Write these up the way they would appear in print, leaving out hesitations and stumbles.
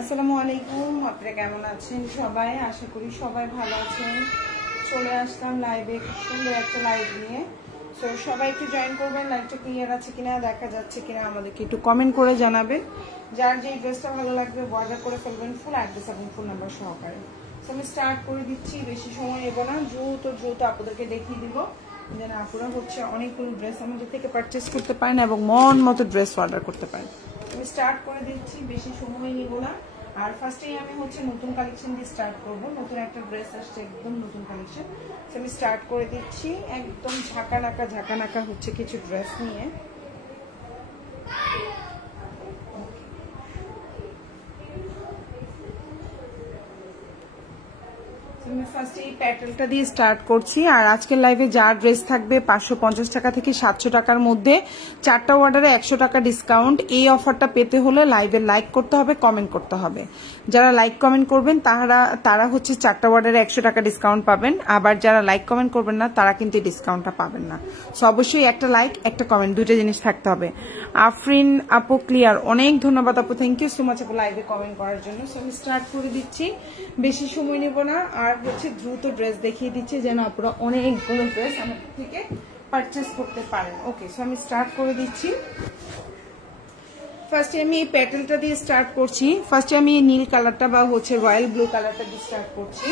আসসালামু আলাইকুম, আপনারা কেমন আছেন সবাই? আশা করি সবাই ভালো আছেন। চলে আসলাম লাইভে, খুব সুন্দর একটা লাইভ নিয়ে। সো সবাই একটু জয়েন করবেন। লাইভটা ক্লিয়ার আছে কিনা, দেখা যাচ্ছে কিনা আমাদেরকে একটু কমেন্ট করে জানাবেন। যার যে ড্রেসটা ভালো লাগবে অর্ডার করে ফেলবেন ফুল অ্যাড্রেস এবং ফোন নাম্বার সহকারে। সো আমি স্টার্ট করে দিচ্ছি, বেশি সময় নেব না, দ্রুত আপনাদেরকে দেখিয়ে দিব যেন আপনারা হচ্ছে অনেকগুলো ড্রেস আমাদের থেকে পারচেস করতে পারেন এবং মন মতো ড্রেস অর্ডার করতে পারেন। আমি স্টার্ট করে দিচ্ছি, বেশি সময় নিব না। আর ফার্স্টেই আমি হচ্ছে নতুন কালেকশন দিয়ে স্টার্ট করব। নতুন একটা ড্রেস আসছে, একদম নতুন কালেকশন। আমি স্টার্ট করে দিচ্ছি একদম ঝাঁকানাকা হচ্ছে কিছু ড্রেস নিয়ে। আমি ফার্স্ট এই প্যাটেলটা দিয়ে স্টার্ট করছি। আর আজকের লাইভে যা ড্রেস থাকবে 550 টাকা থেকে 700 টাকার মধ্যে, 4টা অর্ডারে 100 টাকা ডিসকাউন্ট। এই অফারটা পেতে হলে লাইভে লাইক করতে হবে, কমেন্ট করতে হবে। যারা লাইক কমেন্ট করবেন তারা হচ্ছে 4টা অর্ডারে 100 টাকা ডিসকাউন্ট পাবেন। আবার যারা লাইক কমেন্ট করবেন না তারা কিন্তু ডিসকাউন্টটা পাবেন না। সো অবশ্যই একটা লাইক একটা কমেন্ট, দুইটা জিনিস থাকতে হবে। আফরিন আপু ক্লিয়ার, অনেক ধন্যবাদ আপু, থ্যাংক ইউ সো মাচ আপু লাইভে কমেন্ট করার জন্য। সো আমি স্টার্ট করে দিচ্ছি, বেশি সময় নেব না। আর হচ্ছে দ্রুত ড্রেস দেখিয়ে দিচ্ছি যেন আপনারা অনেকগুলো ড্রেস আমার থেকে পারচেস করতে পারেন। ওকে, সো আমি স্টার্ট করে দিচ্ছি। ফার্স্টে আমি এই প্যাটেলটা দিয়ে স্টার্ট করছি। ফার্স্টে আমি নীল কালারটা বা হচ্ছে রয়্যাল ব্লু কালারটা দিয়ে স্টার্ট করছি।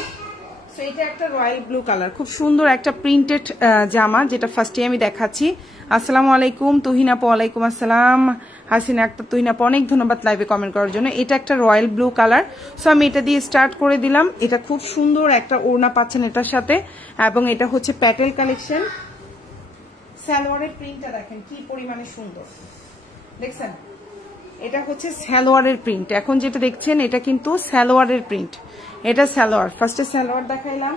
সো এটা একটা রয়্যাল ব্লু কালার, খুব সুন্দর একটা প্রিন্টেড জামা, যেটা ফার্স্টে আমি দেখাচ্ছি। আসসালামু আলাইকুম তুহিন আপু। ওয়ালাইকুম আসসালাম হাসিনা আক্তার। তুহিন আপু অনেক ধন্যবাদ লাইভে কমেন্ট করার জন্য। এটা একটা রয়্যাল ব্লু কালার। সো আমি এটা দিয়ে স্টার্ট করে দিলাম। এটা খুব সুন্দর একটা ওড়না পাচ্ছেন এটার সাথে, এবং এটা হচ্ছে প্যাটেল কালেকশন। সালোয়ারের প্রিন্টটা দেখেন কি পরিমাণে সুন্দর, দেখছেন? এটা হচ্ছে সালোয়ারের প্রিন্ট। এখন যেটা দেখছেন এটা কিন্তু সালোয়ারের প্রিন্ট। এটা সালোয়ার, ফার্স্টে সালোয়ার দেখাইলাম,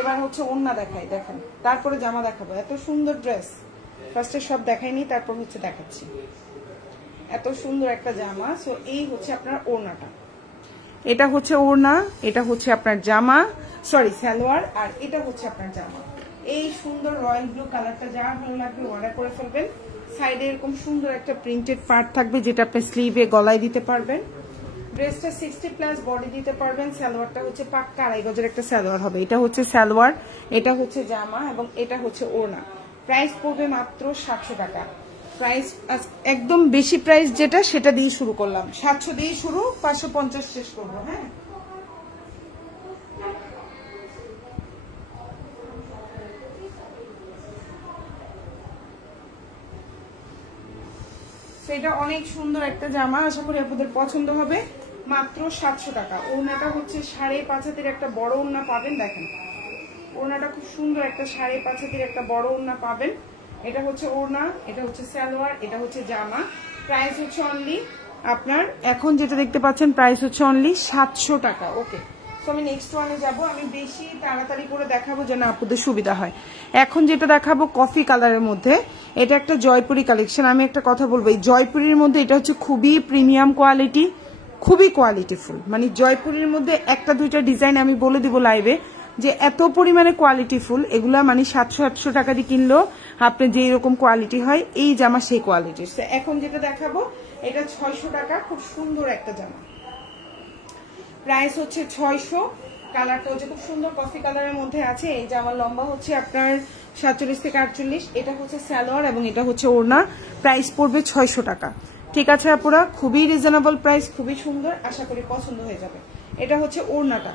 এবার হচ্ছে ওড়না দেখাই, দেখেন, তারপরে জামা দেখাবো। এত সুন্দর ড্রেস, ফার্স্টে সব দেখাইনি, তারপর হচ্ছে দেখাচ্ছি। এত সুন্দর একটা জামা। সো এই হচ্ছে আপনার ওড়নাটা, এটা হচ্ছে ওড়না, এটা হচ্ছে আপনার জামা, সরি সালোয়ার, আর এটা হচ্ছে আপনার জামা। এই সুন্দর রয়্যাল ব্লু কালারটা যার ভালো লাগবে অর্ডার করে ফেলবেন। সাইডে এরকম সুন্দর একটা প্রিন্টেড পার্ট থাকবে যেটা আপনি স্লিভে গলায় দিতে পারবেন। ড্রেসটা 60+ বডি দিতে পারবেন। সালোয়ারটা হচ্ছে পাক্কা 2.5 গজের একটা সালোয়ার হবে। এটা হচ্ছে সালোয়ার, এটা হচ্ছে জামা, এবং এটা হচ্ছে ওড়না। প্রাইস পড়বে মাত্র 700 টাকা। প্রাইস একদম বেশি প্রাইস যেটা সেটা দিয়ে শুরু করলাম, 700 দিয়ে শুরু, 550 শেষ করবো। হ্যাঁ, সেটা অনেক সুন্দর একটা জামা, আশা করি আপনাদের পছন্দ হবে। মাত্র 700 টাকা। ওড়নাটা হচ্ছে 5.5 হাতের একটা বড় ওড়না পাবেন, দেখেন ওড়নাটা খুব সুন্দর একটা 5.5 হাতের একটা বড় ওড়না পাবেন। এটা হচ্ছে ওড়না, এটা হচ্ছে সালোয়ার, এটা হচ্ছে জামা। প্রাইস হচ্ছে অনলি আপনার, এখন যেটা দেখতে পাচ্ছেন প্রাইস হচ্ছে অনলি 700 টাকা। ওকে, তো আমি নেক্সট ওয়ানে যাবো। আমি বেশি তাড়াতাড়ি করে দেখাবো যেন আপনাদের সুবিধা হয়। এখন যেটা দেখাবো কফি কালারের মধ্যে, এটা একটা জয়পুরি কালেকশন। আমি একটা কথা বলবো, এই জয়পুরির মধ্যে এটা হচ্ছে খুবই প্রিমিয়াম কোয়ালিটি, খুবই কোয়ালিটিফুল। মানে জয়পুরির মধ্যে একটা দুইটা ডিজাইন আমি বলে দিব লাইভে, যে এত পরিমাণে কোয়ালিটিফুল। এগুলা মানে 700-800 টাকা দিয়ে কিনলেও আপনার যে এরকম কোয়ালিটি হয়, এই জামা সেই কোয়ালিটির। এখন যেটা দেখাবো এটা 600 টাকা, খুব সুন্দর একটা জামা। প্রাইস হচ্ছে 600। কালারটা হচ্ছে খুব সুন্দর কফি কালারের মধ্যে আছে। এই জামার লম্বা হচ্ছে আপনার 47 থেকে 48। এটা হচ্ছে সালোয়ার এবং এটা হচ্ছে ওড়না। প্রাইস পড়বে 600 টাকা। ঠিক আছে আপুরা, খুবই রিজনেবল প্রাইস, খুবই সুন্দর, আশা করি পছন্দ হয়ে যাবে। এটা হচ্ছে ওড়নাটা,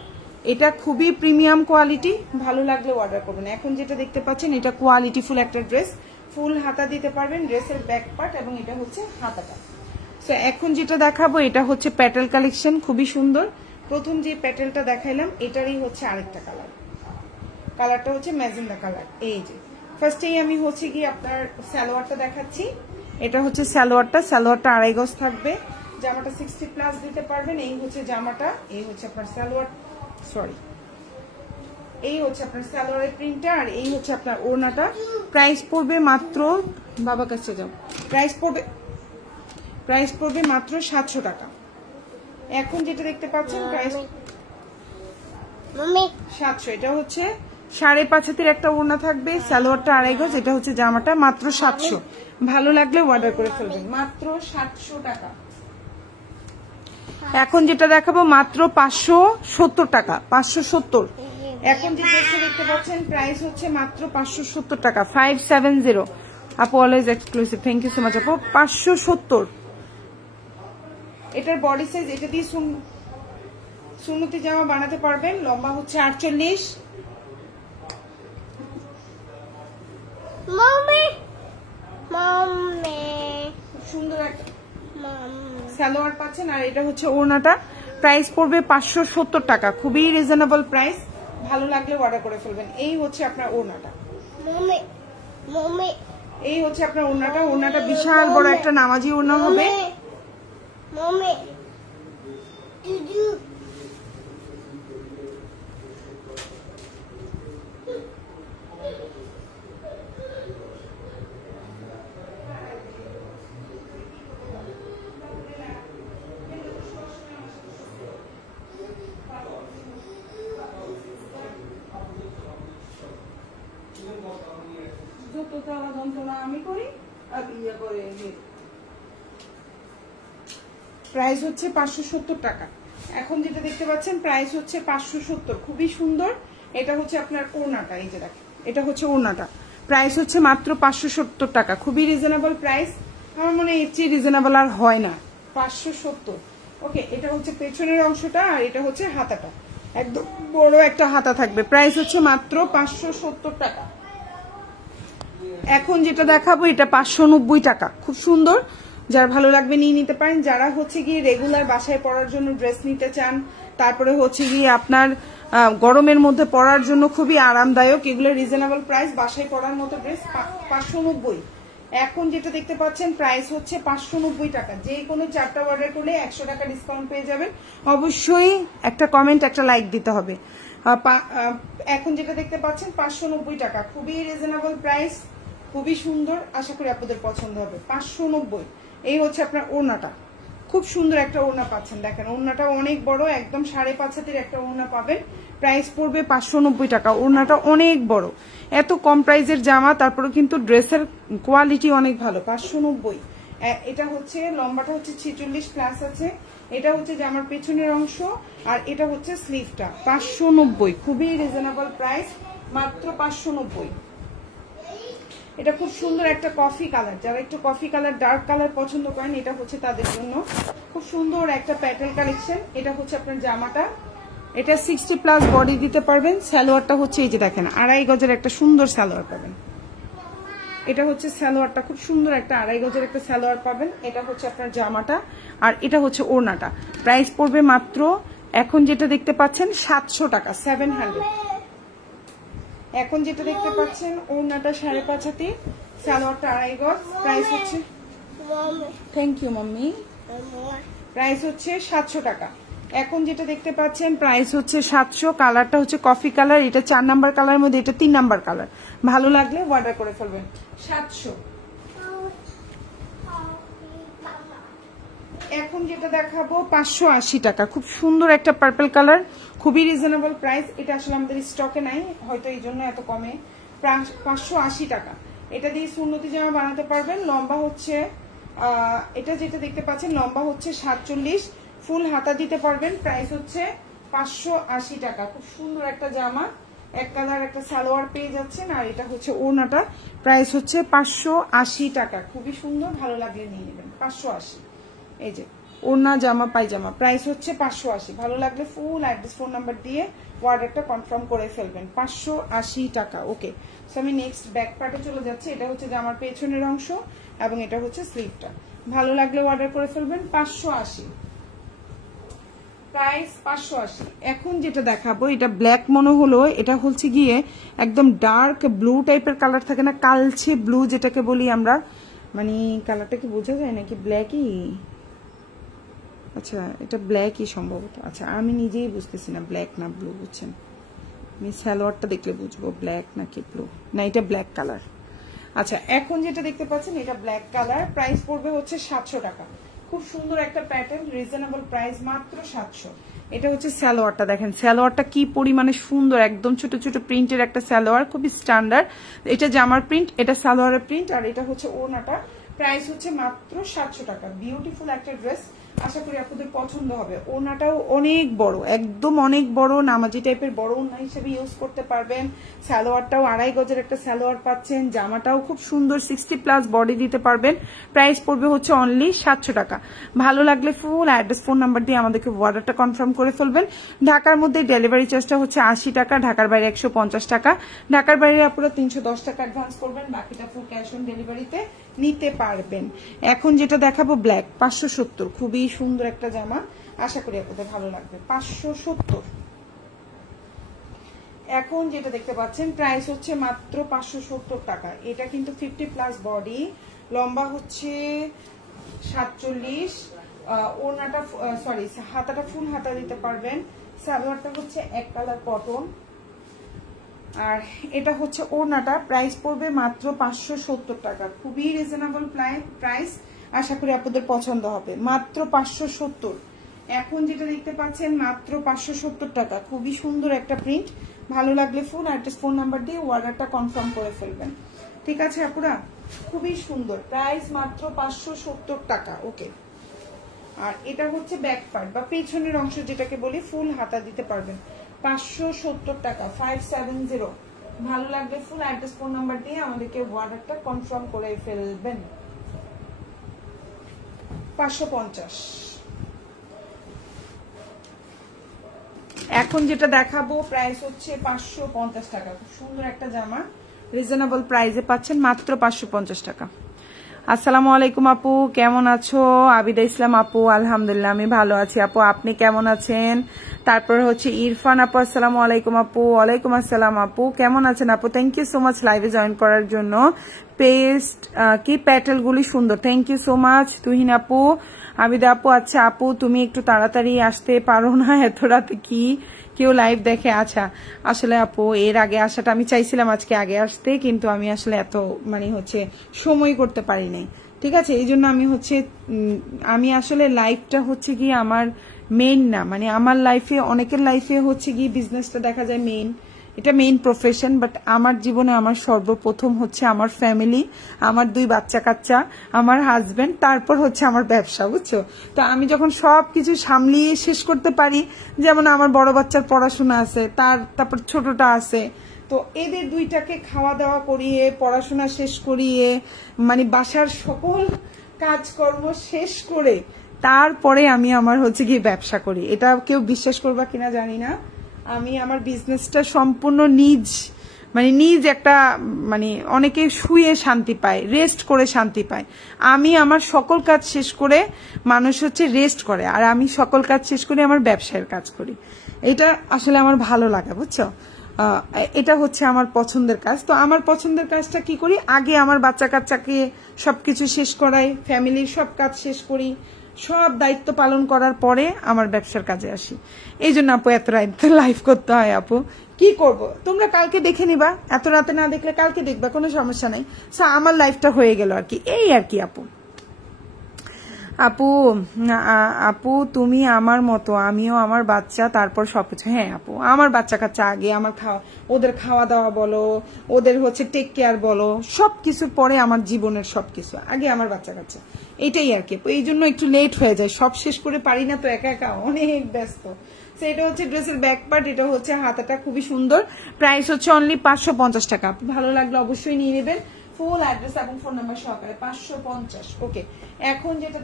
এটা খুবই প্রিমিয়াম কোয়ালিটি, ভালো লাগলে অর্ডার করবেন। এখন যেটা দেখতে পাচ্ছেন এটা কোয়ালিটিফুল একটা ড্রেস, ফুল হাতা দিতে পারবেন, ড্রেসের ব্যাক পার্ট, এবং এটা হচ্ছে হাতাটা। সো এখন যেটা দেখাবো এটা হচ্ছে প্যাটেল কালেকশন, খুবই সুন্দর। প্রথম যে প্যাটেলটা দেখাইলাম এটারই হচ্ছে আরেকটা কালার, কালারটা হচ্ছে ম্যাজেন্ডা কালার। এই যে ফার্স্টেই আমি হচ্ছে কি আপনার সালোয়ারটা দেখাচ্ছি। এটা হচ্ছে সালোয়ারটা, সালোয়ারটা 2.5 গজ থাকবে। জামাটা 60+ দিতে পারবেন। এই হচ্ছে জামাটা, এই হচ্ছে আপনার সালোয়ার, সরি এই হচ্ছে আপনার সালোয়ারের প্রিন্টটা, আর এই হচ্ছে আপনার ওড়নাটা। প্রাইস পড়বে মাত্র, বাবা কাছে যাও, প্রাইস পড়বে মাত্র 700 টাকা। এখন যেটা দেখতে পাচ্ছেন প্রাইস 700। এটা হচ্ছে 5.5 হাতের একটা ওড়না থাকবে, সালোয়ারটা 2.5 গজ, এটা হচ্ছে জামাটা, মাত্র 700। ভালো লাগলে অর্ডার করে ফেলবেন, মাত্র 700 টাকা। এখন যেটা দেখাবো মাত্র 570 টাকা, 570। এখন যে ড্রেসটা দেখতে পাচ্ছেন প্রাইস হচ্ছে মাত্র 570 টাকা, 570। আপু always exclusive, thank you so much আপু। 570 এটার বডি সাইজ, এটা দিয়ে সুন্নতি জামা বানাতে পারবেন। লম্বা হচ্ছে 48। সুন্দর একটা সালোয়ার পাচ্ছেন, আর এটা হচ্ছে ওড়নাটা। প্রাইস পড়বে 570 টাকা, খুবই রিজনেবল প্রাইস। ভালো লাগলে অর্ডার করে ফেলবেন। এই হচ্ছে আপনার ওড়নাটা, এই হচ্ছে আপনার ওড়নাটা। ওড়নাটা বিশাল বড় একটা নামাজি ওড়না হবে। প্রাইস হচ্ছে 570 টাকা। এখন যেটা দেখতে পাচ্ছেন প্রাইস হচ্ছে 570, খুবই সুন্দর। এটা হচ্ছে আপনার ওড়নাটা, এই যে দেখেন এটা হচ্ছে ওড়নাটা। প্রাইস হচ্ছে মাত্র 570 টাকা, খুবই রিজনেবল প্রাইস। আমার মনে হয় এর চেয়ে রিজনেবল আর হয় না। 570। ওকে, এটা হচ্ছে পেছনের অংশটা, আর এটা হচ্ছে হাতাটা, একদম বড় একটা হাতা থাকবে। প্রাইস হচ্ছে মাত্র 570 টাকা। এখন যেটা দেখাবো এটা 590 টাকা, খুব সুন্দর। যার ভালো লাগবে নিয়ে নিতে পারেন। যারা হচ্ছে গিয়ে রেগুলার বাসায় পরার জন্য ড্রেস নিতে চান, তারপরে হচ্ছে গিয়ে আপনার গরমের মধ্যে পরার জন্য খুবই আরামদায়ক, এগুলো রিজনেবল প্রাইস। বাসায় পরার মতো ড্রেস 590। এখন যেটা দেখতে পাচ্ছেন প্রাইস হচ্ছে 590 টাকা। যে কোনো 4টা অর্ডার করলে 100 টাকা ডিসকাউন্ট পেয়ে যাবেন। অবশ্যই একটা কমেন্ট, একটা লাইক দিতে হবে। এখন যেটা দেখতে পাচ্ছেন 590 টাকা, খুবই রিজনেবল প্রাইস, খুবই সুন্দর। আশা করি আপনাদের পছন্দ হবে। 590। এই হচ্ছে আপনার ওড়নাটা, খুব সুন্দর একটা ওড়না পাচ্ছেন। দেখেন ওড়নাটা অনেক বড়, একদম 5.5 হাতের একটা ওড়না পাবেন। প্রাইস পড়বে 590 টাকা। ওড়নাটা অনেক বড়, এত কম প্রাইসের জামা, তারপরে কিন্তু ড্রেসের কোয়ালিটি অনেক ভালো। 590। এটা হচ্ছে লম্বাটা হচ্ছে 46 প্লাস আছে। এটা হচ্ছে জামার পেছনের অংশ, আর এটা হচ্ছে স্লিভটা। 590, খুবই রিজনেবল প্রাইস, মাত্র 590। এটা খুব সুন্দর একটা কফি কালার, যারা একটু কফি কালার ডার্ক কালার পছন্দ করেন এটা হচ্ছে তাদের জন্য। খুব সুন্দর একটা প্যাটেল কালেকশন। এটা হচ্ছে আপনার জামাটা, এটা 60 প্লাস বডি দিতে পারবেন। সালোয়ারটা হচ্ছে এই যে দেখেন 2.5 গজের একটা সুন্দর সালোয়ার পাবেন। এটা হচ্ছে সালোয়ারটা, খুব সুন্দর একটা 2.5 গজের একটা সালোয়ার পাবেন। এটা হচ্ছে আপনার জামাটা, আর এটা হচ্ছে ওড়নাটা। প্রাইস পড়বে মাত্র, এখন যেটা দেখতে পাচ্ছেন 700 টাকা, 700। এখন যেটা দেখতে পাচ্ছেন ওড়নাটা 5.5 হাতে, সালোয়ারটা 2.5 গজ। প্রাইস হচ্ছে, থ্যাংক ইউ মাম্মি, প্রাইস হচ্ছে 700 টাকা। এখন যেটা দেখতে পাচ্ছেন প্রাইস হচ্ছে 700। কালারটা হচ্ছে কফি কালার, এটা 4 নাম্বার কালার মধ্যে, এটা 3 নাম্বার কালার। ভালো লাগলে অর্ডার করে ফেলবেন। 700। এখন যেটা দেখাবো 580 টাকা, খুব সুন্দর একটা পার্পল কালার, খুবই রিজনেবল প্রাইস। এটা আসলে আমাদের স্টকে নাই, হয়তো এই জন্য এত কমে। 580 টাকা। এটা দিয়ে সুন্নতি জামা বানাতে পারবেন। লম্বা হচ্ছে এটা যেটা দেখতে পাচ্ছেন লম্বা হচ্ছে 47, ফুল হাতা দিতে পারবেন। প্রাইস হচ্ছে 580 টাকা। খুব সুন্দর একটা জামা, এক কালার একটা সালোয়ার পেয়ে যাচ্ছেন, আর এটা হচ্ছে ওড়নাটা। প্রাইস হচ্ছে 580 টাকা, খুবই সুন্দর, ভালো লাগলে নিয়ে নেবেন। 580। এই যে ওড়না জামা পায়জামা, প্রাইস হচ্ছে 580। ভালো লাগলে ফুল অ্যাড্রেস ফোন নাম্বার দিয়ে অর্ডারটা কনফার্ম করে ফেলবেন। 580 টাকা। ওকে, সো আমি নেক্সট ব্যাক পার্টে চলে যাচ্ছি। এটা হচ্ছে জামার পেছনের অংশ, এবং এটা হচ্ছে স্লিভটা। ভালো লাগলে অর্ডার করে ফেলবেন। 580 প্রাইস, 580। এখন যেটা দেখাবো এটা ব্ল্যাক মনে হলো, এটা হচ্ছে গিয়ে একদম ডার্ক ব্লু টাইপের কালার থাকে না, কালচে ব্লু যেটাকে বলি আমরা, মানে কালারটা কি বোঝা যায় নাকি ব্ল্যাকই? আচ্ছা, এটা ব্ল্যাকই সম্ভবত। আচ্ছা, আমি নিজেই বুঝতেছি না ব্ল্যাক না ব্লু, বুঝছেন? আমি সালোয়ারটা দেখলে বুঝবো ব্ল্যাক নাকি ব্লু। না, এটা ব্ল্যাক কালার। আচ্ছা, এখন যেটা দেখতে পাচ্ছেন এটা ব্ল্যাক কালার। প্রাইস পড়বে হচ্ছে 700 টাকা। খুব সুন্দর একটা প্যাটার্ন, রিজনেবল প্রাইস, মাত্র 700। এটা হচ্ছে সালোয়ারটা, দেখেন সালোয়ারটা কি পরিমাণে সুন্দর, একদম ছোট ছোট প্রিন্টের একটা সালোয়ার, খুবই স্ট্যান্ডার্ড। এটা জামার প্রিন্ট, এটা সালোয়ারের প্রিন্ট, আর এটা হচ্ছে ওড়নাটা। প্রাইস হচ্ছে মাত্র 700 টাকা। বিউটিফুল একটা ড্রেস, আশা করি আপনাদের পছন্দ হবে। ওড়নাটাও অনেক বড়, একদম অনেক বড়, নামাজি টাইপের বড় ওড়না হিসেবে ইউজ করতে পারবেন। সালোয়ারটাও 2.5 গজের একটা সালোয়ার পাচ্ছেন। জামাটাও খুব সুন্দর 60+ বডি দিতে পারবেন। প্রাইস পড়বে হচ্ছে অনলি 700 টাকা। ভালো লাগলে ফুল অ্যাড্রেস ফোন নাম্বার দিয়ে আমাদেরকে অর্ডারটা কনফার্ম করে ফেলবেন। ঢাকার মধ্যে ডেলিভারি চার্জটা হচ্ছে 80 টাকা, ঢাকার বাইরে 150 টাকা। ঢাকার বাইরে আপনারা 310 টাকা অ্যাডভান্স করবেন, বাকিটা ফুল ক্যাশ অন ডেলিভারিতে নিতে পারবেন। এখন যেটা দেখাবো ব্ল্যাক 570, খুবই সুন্দর একটা জামা, আশা করি আপনাদের ভালো লাগবে। 570। এখন যেটা দেখতে পাচ্ছেন প্রাইস হচ্ছে মাত্র 570 টাকা। এটা কিন্তু 50+ বডি, লম্বা হচ্ছে 47, ওড়নাটা সরি হাতাটা ফুল হাতা দিতে পারবেন। সালোয়ারটা হচ্ছে এক কালার কটন, আর এটা হচ্ছে ওড়নাটা। প্রাইস পড়বে মাত্র 570 টাকা, খুবই রিজনেবল প্রাইস, আশা করি আপনাদের পছন্দ হবে। মাত্র 570। এখন যেটা দেখতে পাচ্ছেন মাত্র 570 টাকা, খুবই সুন্দর একটা প্রিন্ট। ভালো লাগলে ফোন অ্যাড্রেস ফোন নাম্বার দিয়ে অর্ডারটা কনফার্ম করে ফেলবেন। ঠিক আছে আপুরা, খুবই সুন্দর, প্রাইস মাত্র 570 টাকা। ওকে, আর এটা হচ্ছে ব্যাক পার্ট বা পেছনের অংশ যেটাকে বলি, ফুল হাতা দিতে পারবেন। 570 টাকা, 570। ভালো লাগলে ফুল অ্যাড্রেস ফোন নাম্বার দিয়ে আমাদেরকে অর্ডারটা কনফার্ম করে ফেলবেন। 550। এখন যেটা দেখাবো প্রাইস হচ্ছে 550 টাকা। খুব সুন্দর একটা জামা, রিজনেবল প্রাইসে পাচ্ছেন মাত্র 550 টাকা। আসসালামু আলাইকুম আপু, কেমন আছো? আবিদা ইসলাম আপু, আলহামদুলিল্লাহ আমি ভালো আছি আপু, আপনি কেমন আছেন? তারপর হচ্ছে ইরফান আপু, আসসালামু আলাইকুম আপু। ওয়ালাইকুম আসসালাম আপু, কেমন আছেন আপু? থ্যাংক ইউ সো মাচ লাইভে জয়েন করার জন্য। পেস্ট কি প্যাটেল গুলি সুন্দর, thank you so much. Tuhin আপু, আবিদা আপু, আচ্ছা আপু তুমি একটু তাড়াতাড়ি আসতে পারো না? এত রাতে কি কেউ লাইভ দেখে? আচ্ছা, আসলে আপু এর আগে আসাটা আমি চাইছিলাম আজকে আগে আসতে, কিন্তু আমি আসলে এত হচ্ছে সময় করতে পারি নাই। ঠিক আছে, এই জন্য আমি আসলে লাইফটা হচ্ছে কি আমার মেইন না, আমার লাইফে অনেকের লাইফে হচ্ছে কি বিজনেসটা দেখা যায় মেইন, এটা মেইন প্রফেশন, বাট আমার জীবনে আমার সর্বপ্রথম হচ্ছে আমার ফ্যামিলি, আমার 2 বাচ্চা কাচ্চা, আমার হাজবেন্ড, তারপর হচ্ছে আমার ব্যবসা, বুঝছো? তো আমি যখন সবকিছু সামলিয়ে শেষ করতে পারি, যেমন আমার বড় বাচ্চার পড়াশোনা আছে, তারপর ছোটটা আছে, তো এদের 2টাকে খাওয়া দাওয়া করিয়ে পড়াশোনা শেষ করিয়ে বাসার সকল কাজকর্ম শেষ করে তারপরে আমি আমার হচ্ছে কি ব্যবসা করি। এটা কেউ বিশ্বাস করবা কিনা জানি না, আমি আমার বিজনেসটা সম্পূর্ণ নিজ একটা অনেকে শুয়ে শান্তি পায়, রেস্ট করে শান্তি পায়। আমি আমার সকল কাজ শেষ করে, মানুষ হচ্ছে রেস্ট করে, আর আমি সকল কাজ শেষ করে আমার ব্যবসায়ের কাজ করি। এটা আসলে আমার ভালো লাগে, বুঝছো? এটা হচ্ছে আমার পছন্দের কাজ। তো আমার পছন্দের কাজটা কি করি, আগে আমার বাচ্চা কাচ্চাকে সবকিছু শেষ করাই, ফ্যামিলির সব কাজ শেষ করি, সব দায়িত্ব পালন করার পরে আমার ব্যবসার কাজে আসি। এই জন্য আপু এত রাতে লাইভ করতে হয়। আপু কি করব, তোমরা কালকে দেখে নিবা, এত রাতে না দেখলে কালকে দেখবা, কোনো সমস্যা নাই। আমার লাইফটা হয়ে গেল আর কি, এই আর কি। আপু তুমি আমার মতো, আমিও আমার বাচ্চা, তারপর সবকিছু। হ্যাঁ আপু, আমার বাচ্চা কাচ্চা আগে, আমার ওদের খাওয়া দাওয়া বলো, ওদের হচ্ছে টেক কেয়ার বলো, সবকিছুর পরে আমার জীবনের সবকিছু, আগে আমার বাচ্চা কাচ্চা, এটাই আর কি। এই জন্য একটু লেট হয়ে যায়, সব শেষ করে পারি না তো, একা একা অনেক ব্যস্ত। এটা হচ্ছে ড্রেসের ব্যাক পার্ট, এটা হচ্ছে হাতাটা, খুবই সুন্দর। প্রাইস হচ্ছে অনলি 550 টাকা। ভালো লাগলে অবশ্যই নিয়ে নেবেন, ফুল অ্যাড্রেস এবং ফোন নাম্বার সহকারে 550। ওকে, এখন যেটা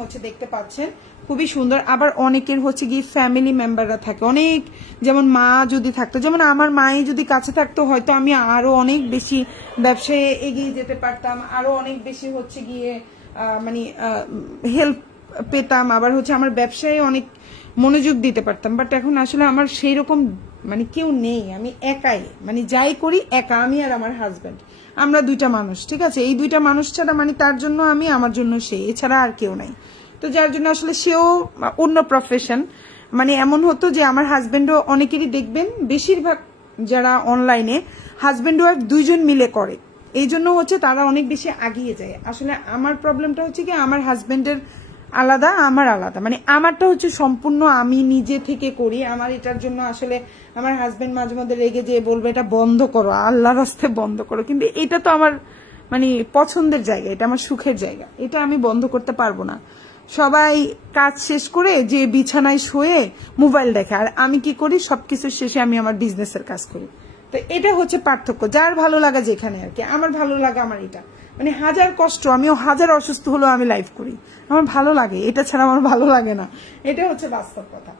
হচ্ছে দেখতে পাচ্ছেন খুবই সুন্দর। আবার অনেকের হচ্ছে গিয়ে ফ্যামিলি মেম্বাররা থাকে, অনেক, যেমন মা যদি থাকতো, যেমন আমার মাই যদি কাছে থাকতো, হয়তো আমি আরো অনেক বেশি ব্যবসায় এগিয়ে যেতে পারতাম, আরো অনেক বেশি হচ্ছে গিয়ে হেল্প পেতাম, আবার হচ্ছে আমার ব্যবসায় অনেক মনোযোগ দিতে পারতাম। বাট এখন আসলে আমার সেই রকম কেউ নেই, আমি একাই, যাই করি একা, আমি আর আমার হাজবেন্ড, আমরা 2টা মানুষ। ঠিক আছে, এই 2টা মানুষ ছাড়া তার জন্য আমি, আমার জন্য সে, এছাড়া আর কেউ নাই। তো যার জন্য আসলে সেও অন্য প্রফেশন, এমন হতো যে আমার হাজবেন্ডও, অনেকেরই দেখবেন বেশিরভাগ যারা অনলাইনে হাজবেন্ড ওয়াইফ 2জন মিলে করে, এই জন্য হচ্ছে তারা অনেক বেশি আগিয়ে যায়। আসলে আমার প্রবলেমটা হচ্ছে কি, আমার হাজবেন্ডের আলাদা, আমার আলাদা, আমারটা হচ্ছে সম্পূর্ণ আমি নিজে থেকে করি। আমার এটার জন্য আসলে আমার হাজবেন্ড মাঝে মধ্যে রেগে যেয়ে বলবে এটা বন্ধ করো, আল্লাহর রাস্তায় বন্ধ করো, কিন্তু এটা তো আমার পছন্দের জায়গা, এটা আমার সুখের জায়গা, এটা আমি বন্ধ করতে পারবো না। সবাই কাজ শেষ করে যে বিছানায় শুয়ে মোবাইল দেখে, আর আমি কি করি, সবকিছু শেষে আমি আমার বিজনেসের কাজ করি। তো এটা হচ্ছে পার্থক্য, যার ভালো লাগা যেখানে আর কি। আমার ভালো লাগা আমার এটা, মানে হাজার কষ্ট, আমিও হাজার অসুস্থ হলেও আমি লাইভ করি, আমার ভালো লাগে, এটা ছাড়া আমার ভালো লাগে না, এটা হচ্ছে বাস্তব কথা।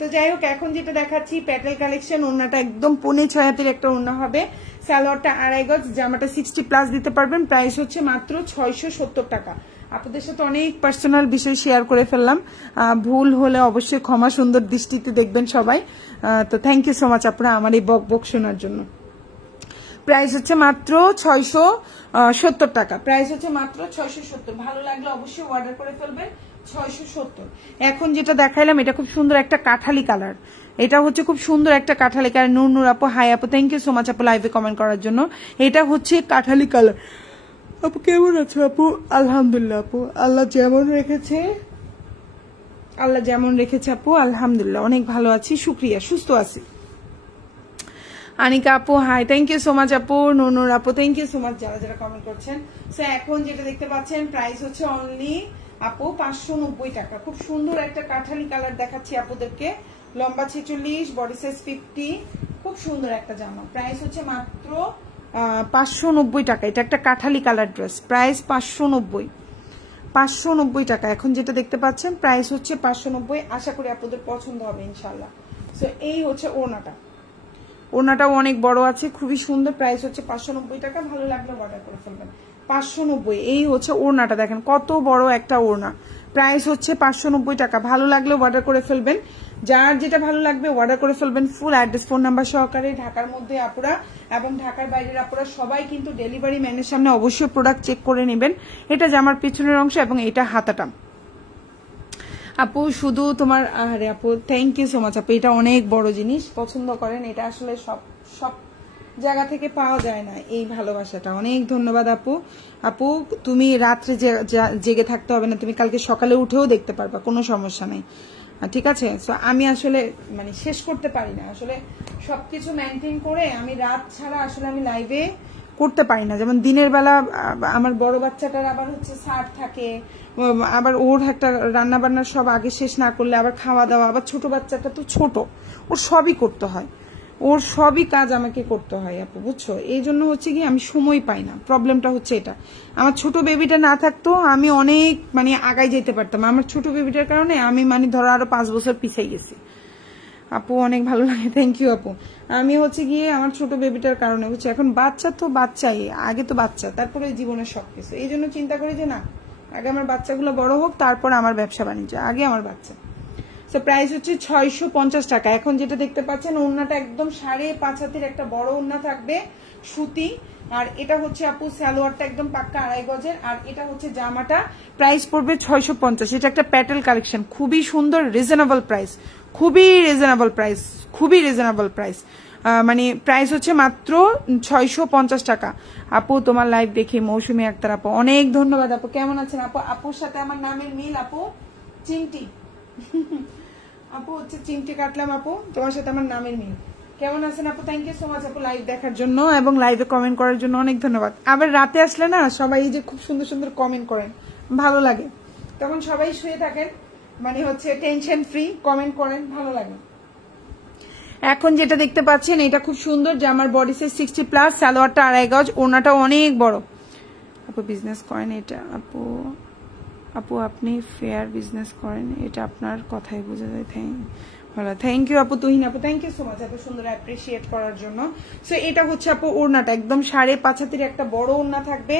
তো যাই হোক, এখন যেটা দেখাচ্ছি প্যাটেল কালেকশন, ওড়নাটা একদম 6.5 হাতের একটা ওড়না হবে, সালোয়ারটা 2.5 গজ, জামাটা 60+ দিতে পারবেন। প্রাইস হচ্ছে মাত্র 670 টাকা। আপনাদের সাথে অনেক পার্সোনাল বিষয় শেয়ার করে ফেললাম, ভুল হলে অবশ্যই ক্ষমা সুন্দর দৃষ্টিতে দেখবেন সবাই। তো থ্যাংক ইউ সো মাচ আপনারা আমার এই বক বক শোনার জন্য। প্রাইস হচ্ছে মাত্র 670 টাকা, প্রাইস হচ্ছে মাত্র 670। ভালো লাগলে অবশ্যই অর্ডার করে ফেলবেন, 670। এখন যেটা দেখাইলাম এটা খুব সুন্দর একটা কাঠালি কালার, এটা হচ্ছে খুব সুন্দর একটা কাঠালি কালার। নূর আপু, হাই আপু, থ্যাংক ইউ সো মাচ আপু লাইভে কমেন্ট করার জন্য। এটা হচ্ছে কাঠালি কালার। আপু কেমন আছো আপু? আলহামদুলিল্লাহ আপু, আল্লাহ যেমন রেখেছে, আল্লাহ যেমন রেখেছে আপু, আলহামদুলিল্লাহ অনেক ভালো আছি, শুক্রিয়া, সুস্থ আছি। আনিকা আপু hi, thank you so much আপু। নূর আপু, থ্যাংক ইউ সো মাচ যারা যারা কমেন্ট করছেন। সো এখন যেটা দেখতে পাচ্ছেন প্রাইস হচ্ছে অনলি আপু 590 টাকা। খুব সুন্দর একটা কাঠালি কালার দেখাচ্ছি আপনাদেরকে, লম্বা 46, বডি সাইজ 50, খুব সুন্দর একটা জামা। প্রাইস হচ্ছে মাত্র 590 টাকা। এটা একটা কাঠালি কালার ড্রেস, প্রাইস 590 টাকা। এখন যেটা দেখতে পাচ্ছেন প্রাইস হচ্ছে 590। আশা করি আপনাদের পছন্দ হবে ইনশাল্লাহ। সো এই হচ্ছে ওড়নাটা, ওড়নাটাও অনেক বড় আছে, খুবই সুন্দর। প্রাইস হচ্ছে 590 টাকা। ভালো লাগলে অর্ডার করে ফেলবেন, 590। এই হচ্ছে ওড়নাটা, দেখেন কত বড় একটা ওড়না। প্রাইস হচ্ছে 590 টাকা। ভালো লাগলে অর্ডার করে ফেলবেন, যার যেটা ভালো লাগবে অর্ডার করে ফেলবেন। ফুল অ্যাড্রেস, ফোন নাম্বার সহকারে ঢাকার মধ্যে আপুরা এবং ঢাকার বাইরের আপুরা সবাই কিন্তু ডেলিভারি ম্যানের সামনে অবশ্যই প্রোডাক্ট চেক করে নেবেন। এটা জামার পিছনের অংশ এবং এটা হাতাটা। আপু শুধু তোমার, আরে আপু থ্যাংক ইউ সো মাচ আপু, এটা অনেক বড় জিনিস, পছন্দ করেন, এটা আসলে সব সব জায়গা থেকে পাওয়া যায় না এই ভালোবাসাটা। অনেক ধন্যবাদ আপু। আপু তুমি রাত্রে জেগে থাকতে হবে না, তুমি কালকে সকালে উঠেও দেখতে পারবা, কোনো সমস্যা নেই, ঠিক আছে। সো আমি আসলে মানে শেষ করতে পারি না, আসলে সবকিছু মেনটেন করে আমি রাত ছাড়া আসলে আমি লাইভে করতে পারি না। যেমন দিনের বেলা আমার বড় বাচ্চাটার আবার হচ্ছে স্যার থাকে, আবার ওর একটা রান্না বান্না সব আগে শেষ না করলে আবার খাওয়া দাওয়া, আবার ছোট বাচ্চাটা তো ছোট, ওর সবই করতে হয়, ওর সবই কাজ আমাকে করতে হয় আপু, বুঝছো। এই জন্য হচ্ছে কি আমি সময় পাই না, প্রবলেমটা হচ্ছে এটা। আমার ছোট বেবিটা না থাকতো আমি অনেক মানে আগায় যেতে পারতাম, আমার ছোট বেবিটার কারণে আমি মানে ধরো আরো 5 বছর পিছিয়ে গেছি। আপু অনেক ভালো লাগে, থ্যাংক ইউ আপু। আমি হচ্ছে গিয়ে আমার ছোট বেবিটার কারণে, বুঝছো, এখন বাচ্চা তো বাচ্চাই, আগে তো বাচ্চা, তারপরে জীবনের সবকিছু। এই জন্য চিন্তা করি যে না, আগে আমার বাচ্চাগুলো বড় হোক, তারপর আমার ব্যবসা বাণিজ্য, আগে আমার বাচ্চা। তো প্রাইস হচ্ছে 650 টাকা। এখন যেটা দেখতে পাচ্ছেন ওড়নাটা একদম 5.5 হাতের একটা বড় ওড়না থাকবে, সুতি। আর এটা হচ্ছে আপু সালোয়ারটা একদম পাক্কা 2.5 গজের, আর এটা হচ্ছে জামাটা। প্রাইস পড়বে 650। এটা একটা প্যাটেল কালেকশন, খুবই সুন্দর, রিজনেবল প্রাইস, খুবই রিজনেবল প্রাইস, খুবই রিজনেবল প্রাইস। মানে প্রাইস হচ্ছে মাত্র 650 টাকা। আপু তোমার লাইভ দেখি, মৌসুমী আক্তার আপু, অনেক ধন্যবাদ আপু। কেমন আছেন আপু? আপুর সাথে আমার নামের মিল আপু, চিমটি আপু হচ্ছে চিমটি কাটলাম আপু, তোমার সাথে আমার নামের মিল। কেমন আছেন আপু? থ্যাংক ইউ সো মাচ আপু লাইভ দেখার জন্য এবং লাইভে কমেন্ট করার জন্য অনেক ধন্যবাদ। আবার রাতে আসলে না সবাই যে খুব সুন্দর সুন্দর কমেন্ট করেন, ভালো লাগে। তখন সবাই শুয়ে থাকেন, মানে হচ্ছে টেনশন ফ্রি কমেন্ট করেন, ভালো লাগে। এখন যেটা দেখতে পাচ্ছেন এটা খুব সুন্দর, যে আমার বডি সাইজ 60+, সালোয়ারটা 2.5 গজ, ওড়নাটা অনেক বড়। আপু বিজনেস করেন? এটা আপু, আপু আপনি ফেয়ার বিজনেস করেন, এটা আপনার কথাই বোঝা যায়। ভালো, থ্যাংক ইউ আপু। তুহিন আপু থ্যাংক ইউ সো মাচ এত সুন্দর অ্যাপ্রিসিয়েট করার জন্য। সো এটা হচ্ছে আপু ওড়নাটা একদম 5.5 হাতের একটা বড় ওড়না থাকবে,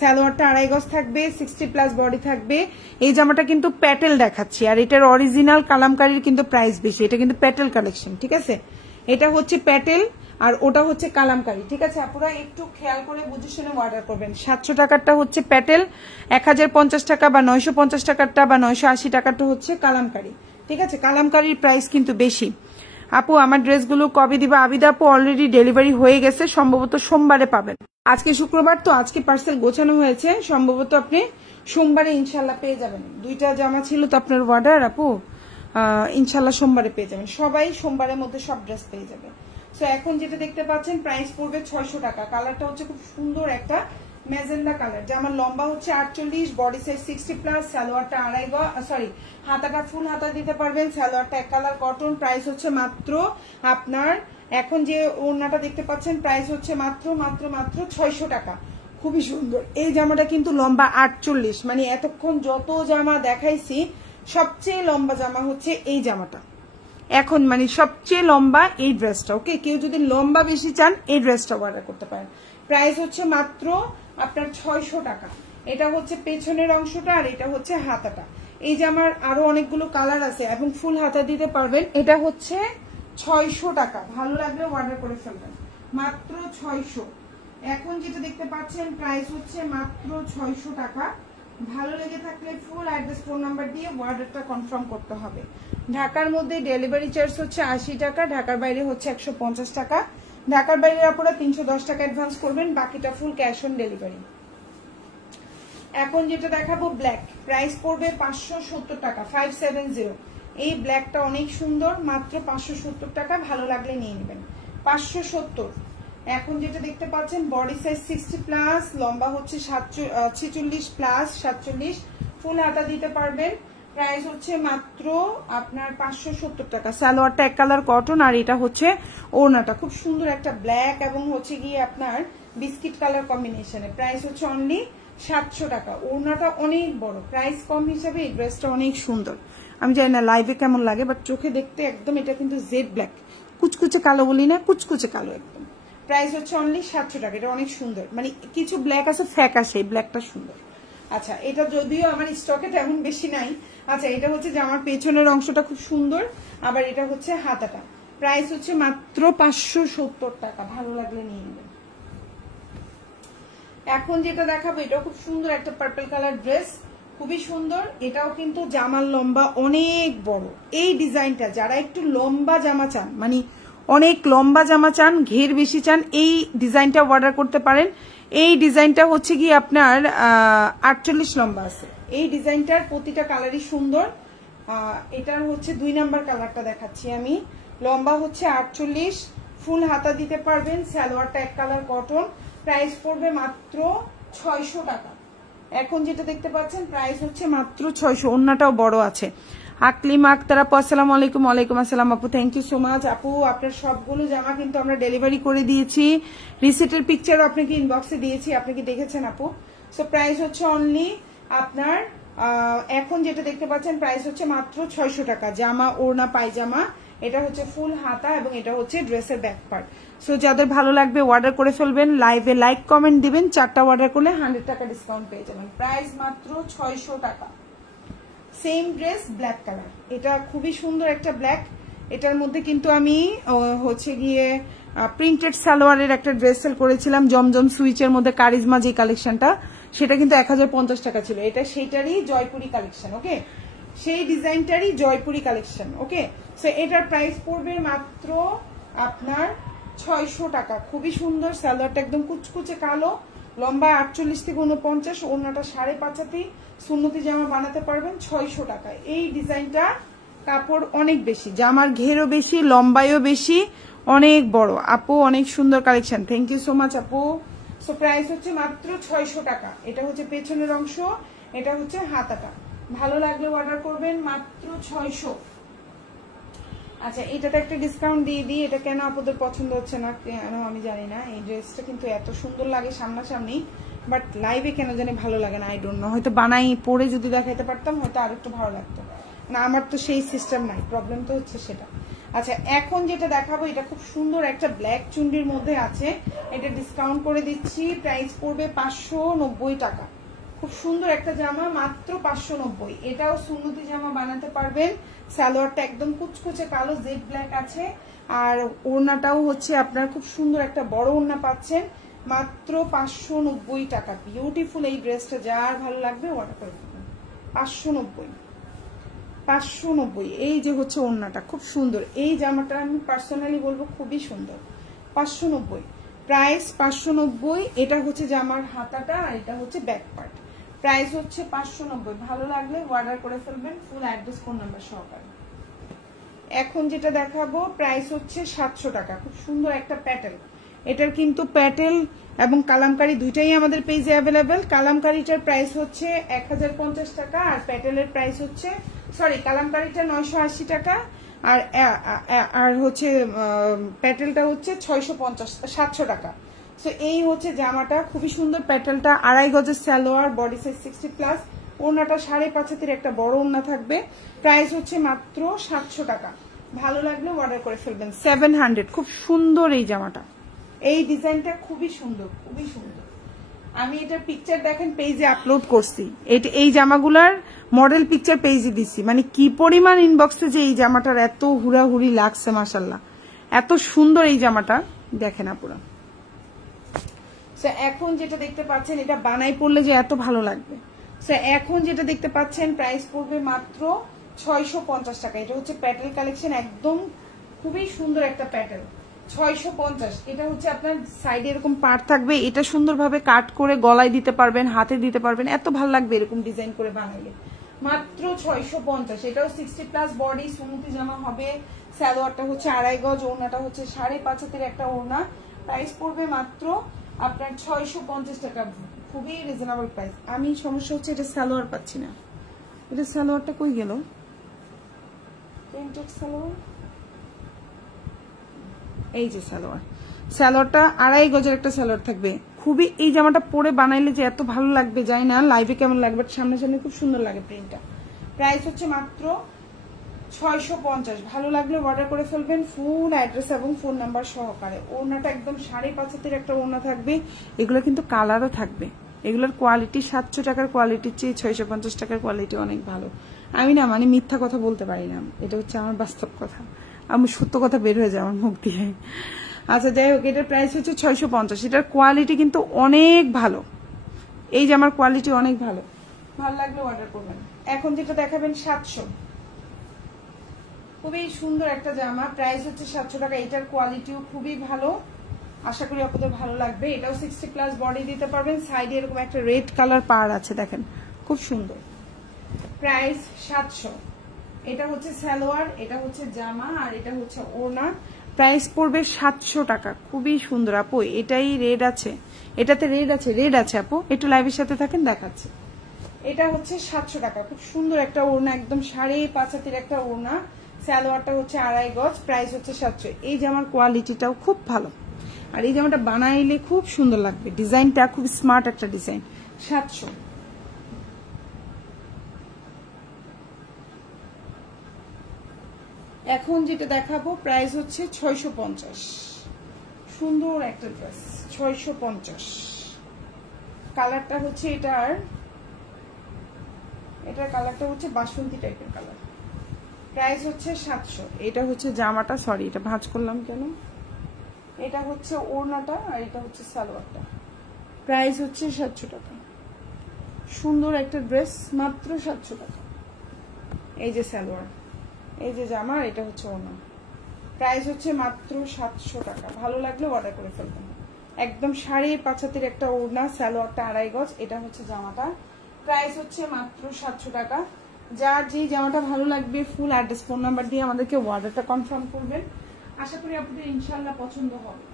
সালোয়ারটা 2.5 গজ থাকবে, 60+ বডি থাকবে। এই জামাটা কিন্তু প্যাটেল দেখাচ্ছি, আর এটার অরিজিনাল কালামকারীর কিন্তু প্রাইস বেশি, এটা কিন্তু প্যাটেল কালেকশন, ঠিক আছে। এটা হচ্ছে প্যাটেল আর ওটা হচ্ছে কালামকারী, ঠিক আছে। আপনারা একটু খেয়াল করে বুঝে শুনে অর্ডার করবেন। 700 টাকারটা হচ্ছে প্যাটেল, 1050 টাকা বা 950 টাকারটা বা 980 টাকারটা হচ্ছে কালামকারী, ঠিক আছে। কালামকারীর প্রাইস কিন্তু বেশি। আপু আমার ড্রেসগুলো কবে দিবা? আবিদা আপু অলরেডি ডেলিভারি হয়ে গেছে, সম্ভবত সোমবারে পাবেন। আজকে শুক্রবার তো, আজকে পার্সেল গোছানো হয়েছে, সম্ভবত আপনি সোমবারে ইনশাল্লাহ পেয়ে যাবেন। 2টা জামা ছিল তো আপনার অর্ডার আপু, ইনশাল্লাহ সোমবারে পেয়ে যাবেন। সবাই সোমবারের মধ্যে সব ড্রেস পেয়ে যাবে। সো এখন যেটা দেখতে পাচ্ছেন প্রাইস পড়বে 600 টাকা। কালারটা হচ্ছে খুব সুন্দর একটা ম্যাজেন্ডা কালার, জামার লম্বা হচ্ছে 48, বডি সাইজ 60+, সালোয়ারটা আড়াই সরি হাতাটা ফুল হাতা দিতে পারবেন, সালোয়ারটা এক কালার কটন। প্রাইস হচ্ছে মাত্র আপনার, এখন যে ওড়নাটা দেখতে পাচ্ছেন প্রাইস হচ্ছে মাত্র মাত্র মাত্র 600 টাকা। খুবই সুন্দর এই জামাটা, কিন্তু লম্বা 48, মানে এতক্ষণ যত জামা দেখাইছি সবচেয়ে লম্বা জামা হচ্ছে এই জামাটা এখন, মানে সবচেয়ে লম্বা এই ড্রেসটা। ওকে, কেউ যদি লম্বা বেশি চান এই ড্রেসটা অর্ডার করতে পারেন। প্রাইস হচ্ছে মাত্র আপনার 600 টাকা। এটা হচ্ছে পেছনের অংশটা আর এটা হচ্ছে হাতাটা। এই জামার আরো অনেকগুলো কালার আছে এবং ফুল হাতা দিতে পারবেন। এটা হচ্ছে 600 টাকা, ভালো লাগলে অর্ডার করে ফেলবেন, মাত্র 600। এখন যেটা দেখতে পাচ্ছেন প্রাইস হচ্ছে মাত্র 600 টাকা। ভালো লেগে থাকলে ফুল অ্যাড্রেস ফোন নাম্বার দিয়ে অর্ডারটা কনফার্ম করতে হবে। ঢাকার মধ্যে ডেলিভারি চার্জ হচ্ছে 80 টাকা, ঢাকার বাইরে হচ্ছে 150 টাকা। ঢাকার বাইরে আপনারা 310 টাকা অ্যাডভান্স করবেন, বাকিটা ফুল ক্যাশ অন ডেলিভারি। এখন যেটা দেখাবো ব্ল্যাক, প্রাইস পড়বে 570 টাকা, 570। এই ব্ল্যাকটা অনেক সুন্দর, মাত্র 570 টাকা, ভালো লাগলে নিয়ে নেবেন, 570। এখন যেটা দেখতে পাচ্ছেন বডি সাইজ 60+, লম্বা হচ্ছে 46+, 47, ফুল হাতা দিতে পারবেন। প্রাইস হচ্ছে মাত্র আপনার 570 টাকা। সালোয়ারটা এক কালার কটন আর এটা হচ্ছে ওড়নাটা, খুব সুন্দর একটা ব্ল্যাক এবং হচ্ছে গিয়ে আপনার বিস্কিট কালার কম্বিনেশনে। প্রাইস হচ্ছে অনলি 700 টাকা। ওড়নাটা অনেক বড়, প্রাইস কম হিসাবে এই ড্রেসটা অনেক সুন্দর। আমি জানি না লাইভে কেমন লাগে, বাট চোখে দেখতে একদম, এটা কিন্তু জেড ব্ল্যাক, কুচকুচে কালো বলি না, কুচকুচে কালো একদম। প্রাইস হচ্ছে অনলি 700 টাকা। এটা অনেক সুন্দর, মানে কিছু ব্ল্যাক আছে ফ্যাকাশে, এই ব্ল্যাকটা সুন্দর। আচ্ছা, এটা যদিও আমার স্টকে তেমন বেশি নাই। আচ্ছা, এটা হচ্ছে যে আমার পেছনের অংশটা খুব সুন্দর, আবার এটা হচ্ছে হাতাটা। প্রাইস হচ্ছে মাত্র 570 টাকা, ভালো লাগলে নিয়ে নেবেন। এখন যেটা দেখাবো এটাও খুব সুন্দর একটা পার্পল কালার ড্রেস, খুবই সুন্দর। এটাও কিন্তু জামার লম্বা অনেক বড়। এই ডিজাইনটা যারা একটু লম্বা জামা চান, মানে অনেক লম্বা জামা চান, ঘের বেশি চান, এই ডিজাইনটা অর্ডার করতে পারেন। এই ডিজাইনটা হচ্ছে কি আপনার 48 লম্বা আছে। এই ডিজাইনটার প্রতিটা কালারই সুন্দর। এটার হচ্ছে 2 নাম্বার কালারটা দেখাচ্ছি আমি। লম্বা হচ্ছে 48, ফুল হাতা দিতে পারবেন, সালোয়ারটা এক কালার কটন। প্রাইস পড়বে মাত্র 600 টাকা। এখন যেটা দেখতে পাচ্ছেন প্রাইস হচ্ছে মাত্র 600। ওন্নাটাও বড় আছে। আকলিমা আক্তার আপু, আসসালামু আলাইকুম। ওয়ালাইকুম আসসালাম আপু, থ্যাংক ইউ সো মাচ আপু। আপনার সবগুলো জামা কিন্তু আমরা ডেলিভারি করে দিয়েছি, রিসিটের পিকচারও আপনাকে ইনবক্সে দিয়েছি, আপনি কি দেখেছেন আপু? সো প্রাইস হচ্ছে অনলি আপনার, এখন যেটা দেখতে পাচ্ছেন প্রাইস হচ্ছে মাত্র 600 টাকা। জামা ওড়না পায়জামা, এটা হচ্ছে ফুল হাতা এবং এটা হচ্ছে ড্রেসের ব্যাক পার্ট। সো যাদের ভালো লাগবে অর্ডার করে ফেলবেন, লাইভে লাইক কমেন্ট দিবেন, 4টা অর্ডার করলে 100 টাকা ডিসকাউন্ট পেয়ে যাবেন। প্রাইস মাত্র 600 টাকা। সেম ড্রেস ব্ল্যাক কালার, এটা খুবই সুন্দর একটা ব্ল্যাক। এটার মধ্যে কিন্তু আমি হচ্ছে গিয়ে প্রিন্টেড সালোয়ারের একটা ড্রেস সেল করেছিলাম, জমজম সুইচের মধ্যে কারিজমা যে কালেকশনটা, সেটা কিন্তু 1050 টাকা ছিল। এটা সেইটারই জয়পুরি কালেকশন, ওকে, সেই ডিজাইনটারই জয়পুরি কালেকশন, ওকে। সো এটার প্রাইস পড়বে মাত্র আপনার 600 টাকা। খুবই সুন্দর, সালোয়ারটা একদম কুচকুচে কালো, লম্বা 48 থেকে 49, ওড়নাটা 5.5 সুন্নতি জামা বানাতে পারবেন 600 টাকায়। এই ডিজাইনটা কাপড় অনেক বেশি, জামার ঘেরও বেশি, লম্বায়ও বেশি, অনেক বড়। আপু অনেক সুন্দর collection, thank you so much আপু। সো প্রাইস হচ্ছে মাত্র 600 টাকা। এটা হচ্ছে পেছনের অংশ, এটা হচ্ছে হাতাটা। ভালো লাগলে অর্ডার করবেন, মাত্র 600। আচ্ছা, এটাতে একটা ডিসকাউন্ট দিয়ে দিই। এটা কেন আপনাদের পছন্দ হচ্ছে না কেন আমি জানি না। এই ড্রেসটা কিন্তু এত সুন্দর লাগে সামনাসামনি, বাট লাইভে কেন জানি ভালো লাগে না, আই ডোন্ট নো। হয়তো বানাই পরে যদি দেখাইতে পারতাম হয়তো আর একটু ভালো লাগতো না, আমার তো সেই সিস্টেম নাই, প্রবলেম তো হচ্ছে সেটা। আচ্ছা, এখন যেটা দেখাবো এটা খুব সুন্দর একটা ব্ল্যাক চুন্ডির মধ্যে আছে, এটা ডিসকাউন্ট করে দিচ্ছি, প্রাইস পড়বে 590 টাকা। খুব সুন্দর একটা জামা, মাত্র 590। এটাও সুন্নতি জামা বানাতে পারবেন। সালোয়ারটা একদম কুচকুচে কালো জেড ব্ল্যাক আছে, আর ওড়নাটাও হচ্ছে আপনার খুব সুন্দর একটা বড় ওড়না পাচ্ছেন, মাত্র 590 টাকা। বিউটিফুল এই ড্রেসটা, যার ভালো লাগবে অর্ডার করে দেবেন। 590। এই যে হচ্ছে ওড়নাটা খুব সুন্দর, এই জামাটা আমি পার্সোনালি বলবো খুবই সুন্দর। 590 প্রাইস, 590। এটা হচ্ছে জামার হাতাটা আর এটা হচ্ছে ব্যাক পার্ট। প্রাইস হচ্ছে 590। ভালো লাগলে অর্ডার করে ফেলবেন, ফুল অ্যাড্রেস ফোন নাম্বার সহকারে। এখন যেটা দেখাবো প্রাইস হচ্ছে 700 টাকা। খুব সুন্দর একটা প্যাটার্ন, এটার কিন্তু প্যাটেল এবং কালামকারী দুইটাই আমাদের পেজে অ্যাভেলেবেল। কালামকারীটার প্রাইস হচ্ছে 1050 টাকা, আর প্যাটেলের প্রাইস হচ্ছে কালামকারীটা 980 টাকা, আর হচ্ছে প্যাটেলটা হচ্ছে 700 টাকা। সো এই হচ্ছে জামাটা, খুবই সুন্দর। প্যাটেলটা 2.5 গজের সালোয়ার, বডি সাইজ 60+, ওড়নাটা 5.5 হাতের একটা বড় ওড়না থাকবে। প্রাইস হচ্ছে মাত্র 700 টাকা। ভালো লাগলে অর্ডার করে ফেলবেন। 700, খুব সুন্দর এই জামাটা, এই ডিজাইনটা খুবই সুন্দর, খুবই সুন্দর। আমি এটার পিকচার দেখেন পেজে আপলোড করছি, এই জামাগুলার মডেল পিকচার পেজে দিছি। মানে কি পরিমাণ ইনবক্সে যে এই জামাটার এত হুড়াহুড়ি লাগছে, মাশাল্লাহ এত সুন্দর এই জামাটা, দেখেন আপুরা। এখন যেটা দেখতে পাচ্ছেন, এটা বানাই পড়লে যে এত ভালো লাগবে। এখন যেটা দেখতে পাচ্ছেন প্রাইস পড়বে মাত্র 650 টাকা। এটা হচ্ছে প্যাটেল কালেকশন, একদম খুবই সুন্দর একটা প্যাটেল, 650। এটা হচ্ছে আপনার সাইডে এরকম পার্ট থাকবে, এটা সুন্দরভাবে কাট করে গলায় দিতে পারবেন, হাতে দিতে পারবেন, এত ভালো লাগবে এরকম ডিজাইন করে বানাইলে। মাত্র 650। এটাও 60+ বডি সুমুতি জামা হবে। সালোয়ারটা হচ্ছে 2.5 গজ, ওড়নাটা হচ্ছে 5.5 হাতের একটা ওড়না। প্রাইস পড়বে মাত্র আপনার 650 টাকা, খুবই রিজনেবল প্রাইস। আমি সমস্যা হচ্ছে এটা সালোয়ার পাচ্ছি না, এটা সালোয়ারটা কই গেল? সালোয়ার, এই যে সালোয়ারটা 2.5 গজের একটা সালোয়ার থাকবে। খুবই এই জামাটা পরে বানাইলে যে এত ভালো লাগবে, জানি না লাইভে কেমন লাগবে, সামনে খুব সুন্দর লাগে প্রিন্টটা। প্রাইস হচ্ছে মাত্র 650। ভালো লাগলে অর্ডার করে ফেলবেন, ফুল অ্যাড্রেস এবং ফোন নাম্বার সহকারে। ওড়নাটা একদম 5.5 হাতের একটা ওড়না থাকবে। এগুলো কিন্তু কালারও থাকবে। এগুলোর কোয়ালিটি 700 টাকার কোয়ালিটির চেয়ে 650 টাকার কোয়ালিটি অনেক ভালো। আমি না মানে মিথ্যা কথা বলতে পারি না, এটা হচ্ছে আমার বাস্তব কথা, আমি সত্য কথা বের হয়ে যায় আমার মুখ দিয়ে। আচ্ছা যাই হোক, এটার প্রাইস হচ্ছে 650। এটার কোয়ালিটি কিন্তু অনেক ভালো, এই জামার কোয়ালিটি অনেক ভালো। ভালো লাগলে অর্ডার করবেন। এখন যেটা দেখাবেন 700, খুবই সুন্দর একটা জামা, প্রাইস হচ্ছে 700 টাকা। এটার কোয়ালিটিও খুবই ভালো, আশা করি আপনাদের ভালো লাগবে। এটাও 60+ বডি দিতে পারবেন। সাইডে এরকম একটা রেড কালার পাড় আছে, দেখেন খুব সুন্দর। প্রাইস 700। এটা হচ্ছে সালোয়ার, এটা হচ্ছে জামা, আর এটা হচ্ছে ওড়না। প্রাইস পড়বে 700 টাকা। খুবই সুন্দর আপু, এটাই রেড আছে, এটাতে রেড আছে আপু, একটু লাইভের সাথে থাকেন, দেখাচ্ছে। এটা হচ্ছে 700 টাকা, খুব সুন্দর একটা ওড়না, একদম 5.5 হাতের একটা ওড়না। সালোয়ারটা হচ্ছে 2.5 গজ, প্রাইস হচ্ছে 700। এই জামার কোয়ালিটিটাও খুব ভালো, আর এই জামাটা বানাইলে খুব সুন্দর লাগবে, ডিজাইনটা খুব স্মার্ট একটা ডিজাইন। 700। এখন যেটা দেখাবো প্রাইস হচ্ছে 650। সুন্দর একটা ড্রেস, 650। কালারটা হচ্ছে এটার কালারটা হচ্ছে বাসন্তী টাইপের কালার। প্রাইস হচ্ছে 700। এটা হচ্ছে জামাটা, সরি এটা ভাঁজ করলাম কেন, এটা হচ্ছে ওড়নাটা, আর এটা হচ্ছে সালোয়ারটা। প্রাইস হচ্ছে 700 টাকা। সুন্দর একটা ড্রেস, মাত্র 700 টাকা। এই যে সালোয়ার, এই যে জামা, এটা হচ্ছে ওড়না। প্রাইস হচ্ছে মাত্র 700 টাকা। ভালো লাগলে অর্ডার করে ফেলবেন। একদম 5.5 হাতের একটা ওড়না, সালোয়ারটা 2.5 গজ, এটা হচ্ছে জামাটা। প্রাইস হচ্ছে মাত্র 700 টাকা। যার যে জামাটা ভালো লাগবে ফুল অ্যাড্রেস ফোন নাম্বার দিয়ে আমাদেরকে অর্ডারটা কনফার্ম করবেন। আশা করি আপনাদের ইনশাল্লাহ পছন্দ হবে।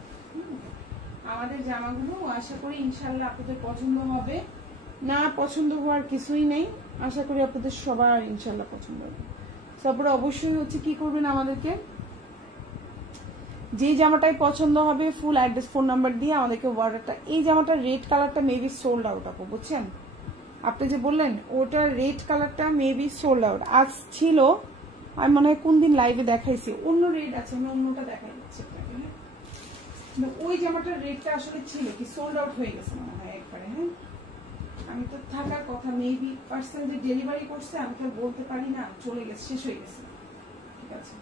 আমাদের জামাগুলো আশা করি ইনশাল্লাহ আপনাদের পছন্দ হবে, না পছন্দ হওয়ার কিছুই নেই। আশা করি আপনাদের সবার ইনশাল্লাহ পছন্দ হবে। তারপরে অবশ্যই হচ্ছে কি করবেন, আমাদেরকে যে জামাটাই পছন্দ হবে ফুল অ্যাড্রেস ফোন নাম্বার দিয়ে আমাদেরকে অর্ডারটা। এই জামাটা রেড কালারটা মেবি সোল্ড আউট আপু, বুঝছেন? আপনি যে বললেন ওটা রেড কালারটা মেবি সোল্ড আউট আজ ছিল, আমি মনে হয় কোন দিন লাইভে দেখাইছি, অন্য রেড আছে, আমি অন্যটা দেখাই দিচ্ছি আপনাকে। ওই জামাটার রেডটা আসলে ছিল কি সোল্ড আউট হয়ে গেছে মনে হয় একবারে। হ্যাঁ, আমি তো থাকার কথা, মেবি পার্সেল যে ডেলিভারি করছে আমি তো বলতে পারি না, চলে গেছে, শেষ হয়ে গেছে। ঠিক আছে,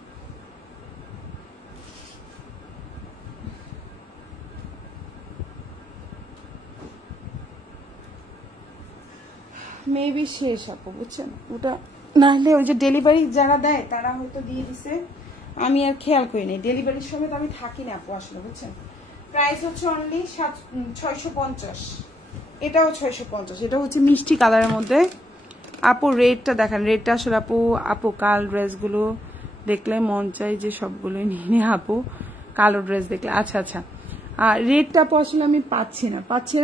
মেবি শেষ আপু, বুঝছেন? ওটা নাহলে ওই যে ডেলিভারি যারা দেয় তারা হয়তো দিয়ে দিছে, আমি আর খেয়াল করি নাই। ডেলিভারির সময় তো আমি থাকি না আপু আসলে, বুঝছেন? প্রাইস হচ্ছে অনলি 650। এটাও 650। এটা হচ্ছে মিষ্টি কালারের মধ্যে। আপু রেডটা দেখেন, রেডটা আসলে আপু কাল ড্রেসগুলো দেখলে মন চাই যে সবগুলোই নিয়ে আপু কালো ড্রেস দেখলে। আচ্ছা আচ্ছা, আর রেটটা আপু আসলে আমি পাচ্ছি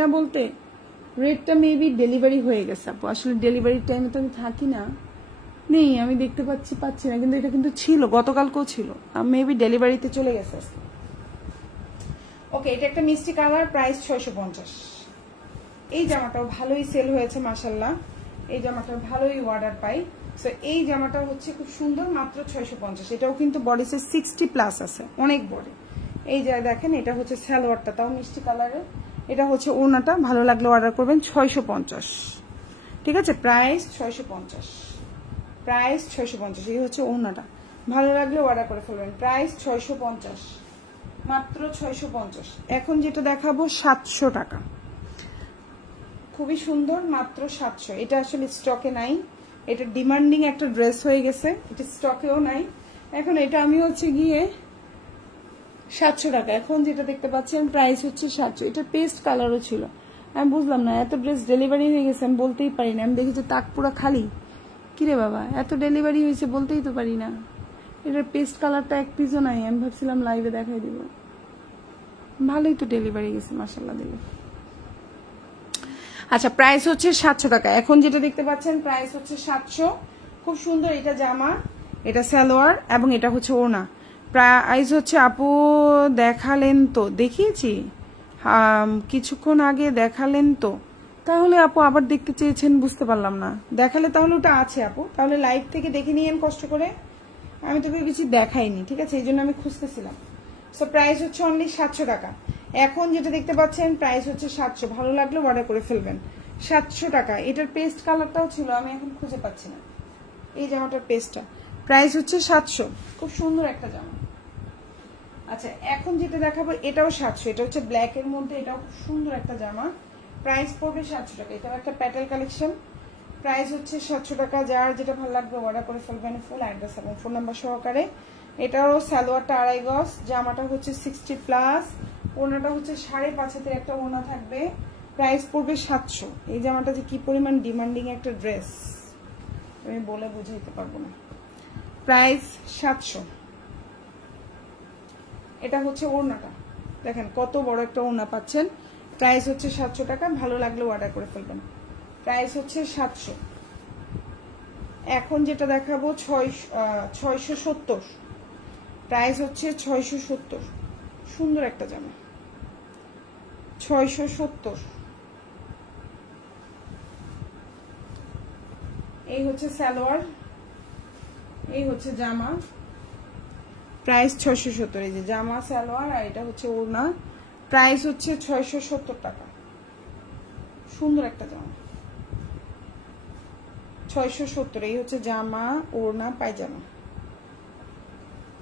না বলতে রেটটা মেবি ডেলিভারি হয়ে গেছে আপু, আসলে ডেলিভারির টাইমে তো আমি থাকি না, নেই, আমি দেখতে পাচ্ছি না, কিন্তু এটা কিন্তু ছিল, গতকালকেও ছিল, মেবি ডেলিভারিতে চলে গেছে আজকে। ওকে, এটা একটা মিষ্টি কালার, প্রাইস 650। এই জামাটাও ভালোই সেল হয়েছে মাশাল্লাহ, এই জামাটা ভালোই অর্ডার পাই। সো এই জামাটা হচ্ছে খুব সুন্দর, মাত্র 650। এটাও কিন্তু বডি সাইজ 60+ আছে, অনেক বড়। এই যে দেখেন, এটা হচ্ছে সালোয়ারটা, তাও মিষ্টি কালারের। এটা হচ্ছে ওড়নাটা, ভালো লাগলে অর্ডার করবেন। 650, ঠিক আছে, প্রাইস 650, প্রাইস 650। এই হচ্ছে ওড়নাটা, ভালো লাগলে অর্ডার করে ফেলবেন। প্রাইস 650, মাত্র 650। এখন যেটা দেখাবো 700 টাকা, খুবই সুন্দর, মাত্র 700। এটা আসলে স্টকে নাই, এটা ডিমান্ডিং একটা ড্রেস হয়ে গেছে, এটা স্টকেও নাই। এখন এটা আমি হচ্ছে গিয়ে 700 টাকা। এখন যেটা দেখতে পাচ্ছেন প্রাইস হচ্ছে 700। এটা পেস্ট কালারও ছিল, আমি বুঝলাম না, এত ড্রেস ডেলিভারি হয়ে গেছে আমি বলতেই পারি না। আমি দেখি যে তাক পুরো খালি, কিরে বাবা এত ডেলিভারি হয়েছে বলতেই তো পারি না। এটার পেস্ট কালারটা এক পিসও নাই, আমি ভাবছিলাম লাইভে দেখাই দিব। ভালোই তো ডেলিভারি গেছে মাশাআল্লাহ দিলে। আচ্ছা, প্রাইস হচ্ছে 700 টাকা। এখন যেটা দেখতে পাচ্ছেন প্রাইস হচ্ছে 700, খুব সুন্দর। এটা জামা, এটা সালোয়ার এবং এটা হচ্ছে ওড়না। প্রাইস হচ্ছে, আপু দেখালেন তো, দেখিয়েছি কিছুক্ষণ আগে দেখালেন তো, তাহলে আপু আবার দেখতে চেয়েছেন, বুঝতে পারলাম না। দেখালে তাহলে ওটা আছে আপু, তাহলে লাইভ থেকে দেখে নিয়েন কষ্ট করে, আমি তো কিছু দেখাইনি, ঠিক আছে, এই জন্য আমি খুঁজতেছিলাম। সো প্রাইস হচ্ছে অনলি 700 টাকা। এখন যেটা দেখতে পাচ্ছেন প্রাইস হচ্ছে 700, ভালো লাগলে অর্ডার করে ফেলবেন। 700 টাকা। এটার পেস্ট কালারটাও ছিল, আমি এখন খুঁজে পাচ্ছি না, এই জামাটার পেস্টটা। প্রাইস হচ্ছে 700, খুব সুন্দর একটা জামা। আচ্ছা, এখন যেটা দেখাবো এটাও 700, এটা হচ্ছে ব্ল্যাক এর মধ্যে, এটাও খুব সুন্দর একটা জামা, প্রাইস পড়বে 700 টাকা। এটাও একটা প্যাটেল কালেকশন, প্রাইস হচ্ছে 700 টাকা। যার যেটা ভালো লাগবে অর্ডার করে ফেলবেন, ফুল অ্যাড্রেস এবং ফোন নাম্বার সহকারে। এটাও সালোয়ারটা 2.5 গজ, জামাটা হচ্ছে 60+, ওড়নাটা হচ্ছে 5.5 হাতের একটা ওড়না থাকবে, প্রাইস পড়বে 700। এই জামাটা যে কি পরিমাণ ডিমান্ডিং একটা ড্রেস আমি বলে বুঝাইতে পারবো না। প্রাইস 700। এটা হচ্ছে ওড়নাটা, দেখেন কত বড় একটা ওড়না পাচ্ছেন, প্রাইস হচ্ছে 700 টাকা। ভালো লাগলে অর্ডার করে ফেলবেন, প্রাইস হচ্ছে 700। এখন যেটা দেখাবো 670, প্রাইস হচ্ছে 670, সুন্দর একটা জামা, 670। এই হচ্ছে সালোয়ার, এই হচ্ছে জামা, প্রাইস 670। এই যে জামা সালোয়ার, আর এটা হচ্ছে ওড়না, প্রাইস হচ্ছে 670 টাকা। সুন্দর একটা জামা, 670। এই হচ্ছে জামা, ওড়না, পায়জামা,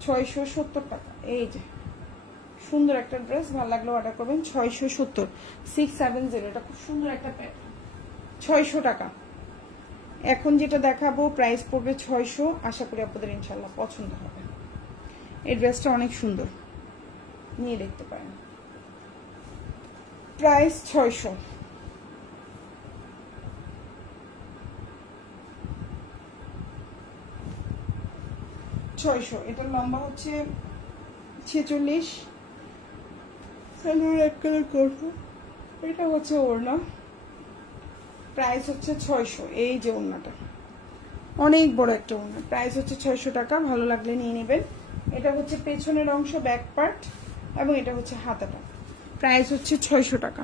670 টাকা। এই যে সুন্দর একটা ড্রেস, ভালো লাগলে অর্ডার করবেন। 670, 670। এটা খুব সুন্দর একটা প্যাটার্ন, 600 টাকা। এখন যেটা দেখাবো প্রাইস পড়বে 600। আশা করি আপনাদের ইনশাল্লাহ পছন্দ হবে। এই ড্রেসটা অনেক সুন্দর, নিয়ে দেখতে পারেন। প্রাইস 600। এটার লম্বা হচ্ছে 46, এক কালার করবো। এটা হচ্ছে ওড়না, প্রাইস হচ্ছে 600। এই যে ওড়নাটা অনেক বড় একটা ওড়না, প্রাইস হচ্ছে 600 টাকা। ভালো লাগলে নিয়ে নেবেন। এটা হচ্ছে পেছনের অংশ, ব্যাক পার্ট, এবং এটা হচ্ছে হাতাটা, প্রাইস হচ্ছে 600 টাকা।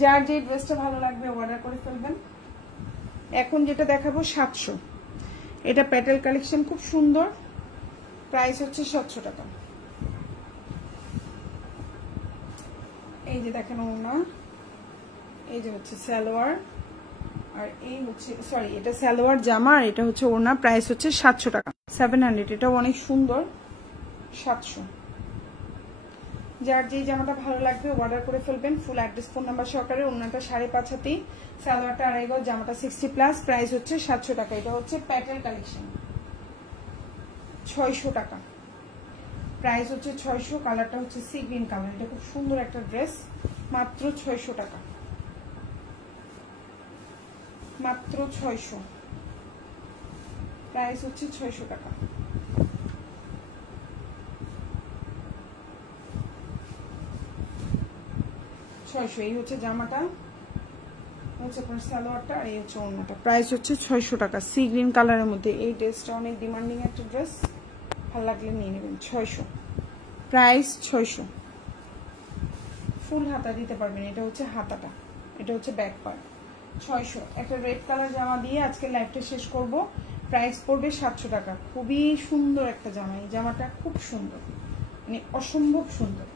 যার যে ড্রেসটা ভালো লাগবে অর্ডার করে ফেলবেন। এখন যেটা দেখাবো 700, এটা প্যাটেল কালেকশন, খুব সুন্দর, প্রাইস হচ্ছে 700 টাকা। এই যে দেখেন ওড়না, এই যে হচ্ছে সালোয়ার, আর এই হচ্ছে সরি এটা সালোয়ার জামা, আর এটা হচ্ছে ওড়না, প্রাইস হচ্ছে 700 টাকা, 700। এটাও অনেক সুন্দর, 700। যার যেই জামাটা ভালো লাগবে অর্ডার করে ফেলবেন, ফুল অ্যাড্রেস ফোন নাম্বার সহকারে। ওড়নাটা 5.5 হাতি, সালোয়ারটা 2.5 গজ, জামাটা 60+, প্রাইস হচ্ছে 700 টাকা। এটা হচ্ছে প্যাটেল কালেকশন, 600 টাকা, প্রাইস হচ্ছে 600। কালারটা হচ্ছে সি গ্রিন কালার, এটা খুব সুন্দর একটা ড্রেস, মাত্র 600 টাকা, মাত্র 600, প্রাইস হচ্ছে 600 টাকা। 600। এই হচ্ছে জামাটা, হচ্ছে আপনার সালোয়ারটা, আর এই হচ্ছে ওড়নাটা। প্রাইস হচ্ছে 600 টাকা। সি গ্রিন কালারের মধ্যে এই ড্রেসটা অনেক ডিমান্ডিং একটা ড্রেস, ভালো লাগলে নিয়ে নেবেন। 600, প্রাইস 600। ফুল হাতা দিতে পারবেন, এটা হচ্ছে হাতাটা, এটা হচ্ছে ব্যাক পার্ট। 600। একটা রেড কালার জামা দিয়ে আজকে লাইভটা শেষ করব। প্রাইস পড়বে 700 টাকা। খুবই সুন্দর একটা জামা, এই জামাটা খুব সুন্দর, মানে অসম্ভব সুন্দর।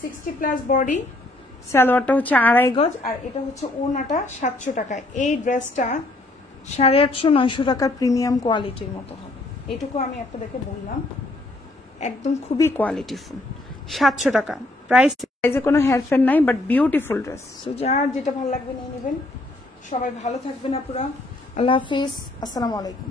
60+ বডি, সালোয়ারটা হচ্ছে 2.5 গজ, আর এটা হচ্ছে ওড়নাটা 700 টাকা। এই ড্রেসটা 850-900 টাকার প্রিমিয়াম কোয়ালিটির মতো হবে, এটুকু আমি আপনাদেরকে বললাম, একদম খুবই কোয়ালিটিফুল। 700 টাকা প্রাইস। প্রাইসে কোনো হেয়ারফেয়ার নাই, বাট বিউটিফুল ড্রেস। সো যার যেটা ভালো লাগবে নিয়ে নেবেন। সবাই ভালো থাকবেন আপুরা। আল্লাহ হাফিজ, আসসালামু আলাইকুম।